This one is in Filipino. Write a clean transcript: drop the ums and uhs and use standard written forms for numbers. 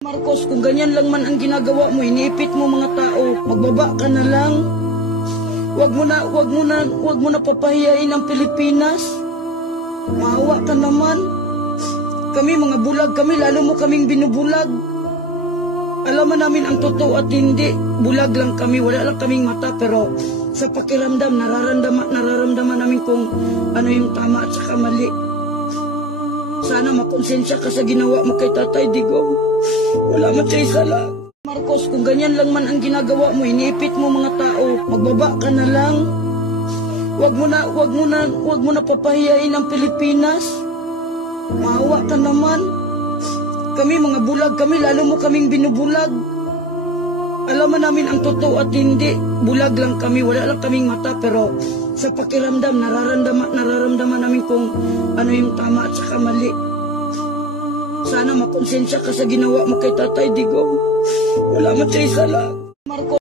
Marcos, kung ganyan lang man ang ginagawa mo, iniipit mo mga tao, magbaba ka na lang. Wag mo na papahiyain ang Pilipinas. Maawa ka naman. Kami mga bulag kami, lalo mo kaming binubulag. Alam namin ang totoo at hindi. Bulag lang kami, wala lang kaming mata, pero sa pakiramdam, nararamdaman namin kung ano yung tama at saka mali. Sana makonsensya ka sa ginawa mo kay Tatay Digong. Wala man siya isa lang. Marcos, kung ganyan lang man ang ginagawa mo, iniipit mo mga tao, magbaba ka na lang. Wag mo na papahiyain ang Pilipinas. Maawa ka naman. Kami mga bulag kami, lalo mo kaming binubulag. Alam namin ang totoo at hindi. Bulag lang kami, wala lang kaming mata, pero sa pakiramdam, nararamdaman namin kung ano yung tama at saka mali. Sana makonsensya ka sa ginawa mo kay Tatay Digong. Wala man siya isa lang. Marcos.